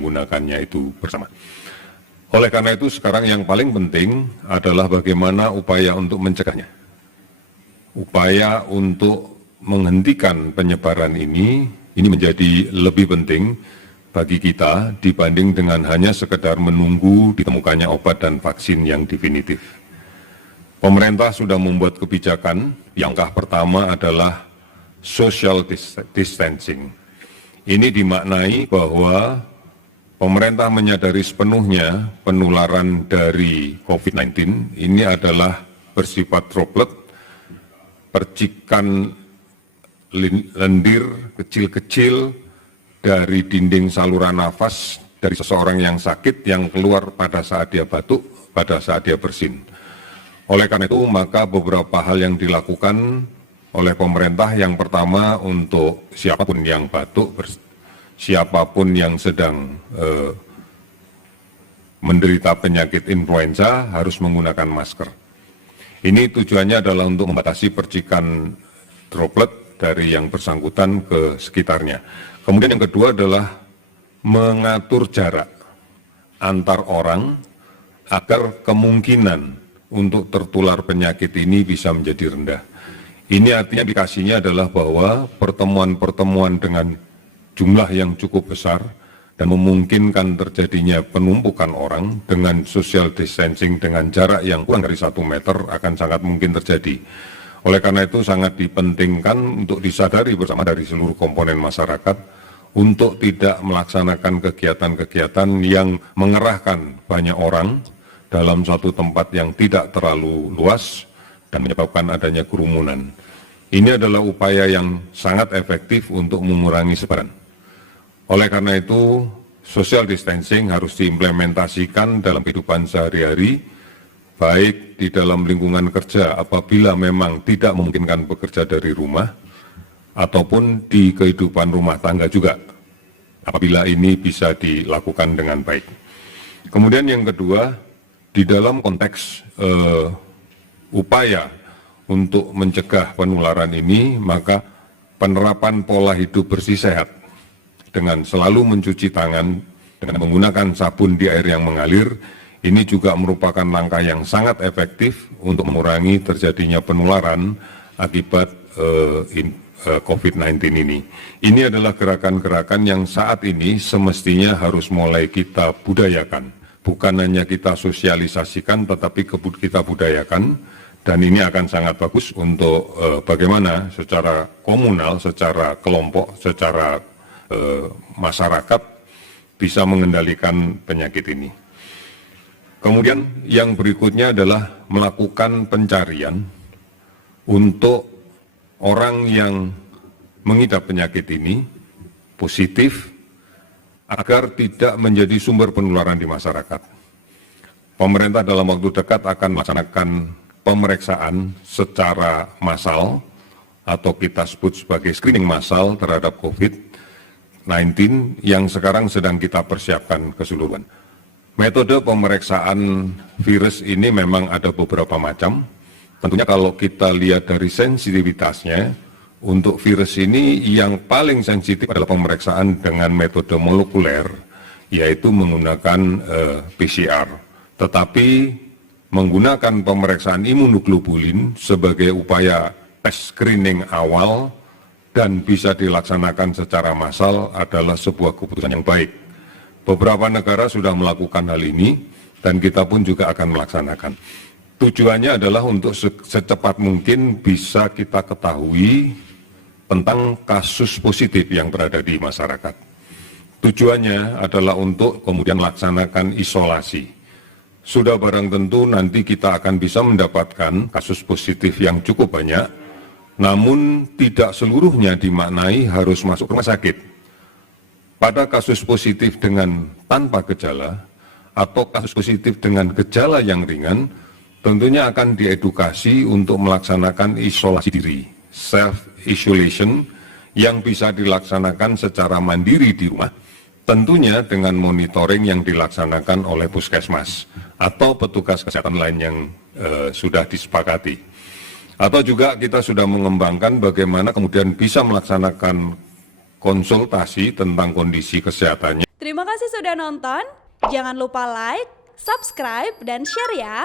menggunakannya itu bersama. Oleh karena itu sekarang yang paling penting adalah bagaimana upaya untuk mencegahnya. Upaya untuk menghentikan penyebaran ini menjadi lebih penting bagi kita dibanding dengan hanya sekedar menunggu ditemukannya obat dan vaksin yang definitif. Pemerintah sudah membuat kebijakan, yang langkah pertama adalah social distancing. Ini dimaknai bahwa pemerintah menyadari sepenuhnya penularan dari COVID-19 ini adalah bersifat droplet, percikan lendir kecil-kecil dari dinding saluran nafas dari seseorang yang sakit yang keluar pada saat dia batuk, pada saat dia bersin. Oleh karena itu, maka beberapa hal yang dilakukan oleh pemerintah, yang pertama untuk siapapun yang batuk, siapapun yang sedang menderita penyakit influenza harus menggunakan masker. Ini tujuannya adalah untuk membatasi percikan droplet dari yang bersangkutan ke sekitarnya. Kemudian yang kedua adalah mengatur jarak antar orang agar kemungkinan untuk tertular penyakit ini bisa menjadi rendah. Ini artinya indikasinya adalah bahwa pertemuan-pertemuan dengan jumlah yang cukup besar dan memungkinkan terjadinya penumpukan orang dengan social distancing dengan jarak yang kurang dari 1 meter akan sangat mungkin terjadi. Oleh karena itu sangat dipentingkan untuk disadari bersama dari seluruh komponen masyarakat untuk tidak melaksanakan kegiatan-kegiatan yang mengerahkan banyak orang dalam suatu tempat yang tidak terlalu luas dan menyebabkan adanya kerumunan. Ini adalah upaya yang sangat efektif untuk mengurangi sebaran. Oleh karena itu, social distancing harus diimplementasikan dalam kehidupan sehari-hari, baik di dalam lingkungan kerja apabila memang tidak memungkinkan bekerja dari rumah, ataupun di kehidupan rumah tangga juga, apabila ini bisa dilakukan dengan baik. Kemudian yang kedua, di dalam konteks upaya untuk mencegah penularan ini, maka penerapan pola hidup bersih sehat dengan selalu mencuci tangan, dengan menggunakan sabun di air yang mengalir, ini juga merupakan langkah yang sangat efektif untuk mengurangi terjadinya penularan akibat COVID-19 ini. Ini adalah gerakan-gerakan yang saat ini semestinya harus mulai kita budayakan. Bukan hanya kita sosialisasikan, tetapi kita budayakan. Dan ini akan sangat bagus untuk bagaimana secara komunal, secara kelompok, secara masyarakat bisa mengendalikan penyakit ini. Kemudian yang berikutnya adalah melakukan pencarian untuk orang yang mengidap penyakit ini positif agar tidak menjadi sumber penularan di masyarakat. Pemerintah dalam waktu dekat akan melaksanakan pemeriksaan secara massal atau kita sebut sebagai screening massal terhadap COVID-19 yang sekarang sedang kita persiapkan keseluruhan. Metode pemeriksaan virus ini memang ada beberapa macam. Tentunya kalau kita lihat dari sensitivitasnya, untuk virus ini yang paling sensitif adalah pemeriksaan dengan metode molekuler, yaitu menggunakan PCR. Tetapi menggunakan pemeriksaan imunoglobulin sebagai upaya tes screening awal dan bisa dilaksanakan secara massal adalah sebuah keputusan yang baik. Beberapa negara sudah melakukan hal ini dan kita pun juga akan melaksanakan. Tujuannya adalah untuk secepat mungkin bisa kita ketahui tentang kasus positif yang berada di masyarakat. Tujuannya adalah untuk kemudian melaksanakan isolasi. Sudah barang tentu nanti kita akan bisa mendapatkan kasus positif yang cukup banyak, namun tidak seluruhnya dimaknai harus masuk rumah sakit. Pada kasus positif dengan tanpa gejala atau kasus positif dengan gejala yang ringan, tentunya akan diedukasi untuk melaksanakan isolasi diri, self-isolation, yang bisa dilaksanakan secara mandiri di rumah, tentunya dengan monitoring yang dilaksanakan oleh puskesmas atau petugas kesehatan lain yang sudah disepakati. Atau juga kita sudah mengembangkan bagaimana kemudian bisa melaksanakan konsultasi tentang kondisi kesehatannya Terima kasih sudah nonton. Jangan lupa like, subscribe, dan share ya.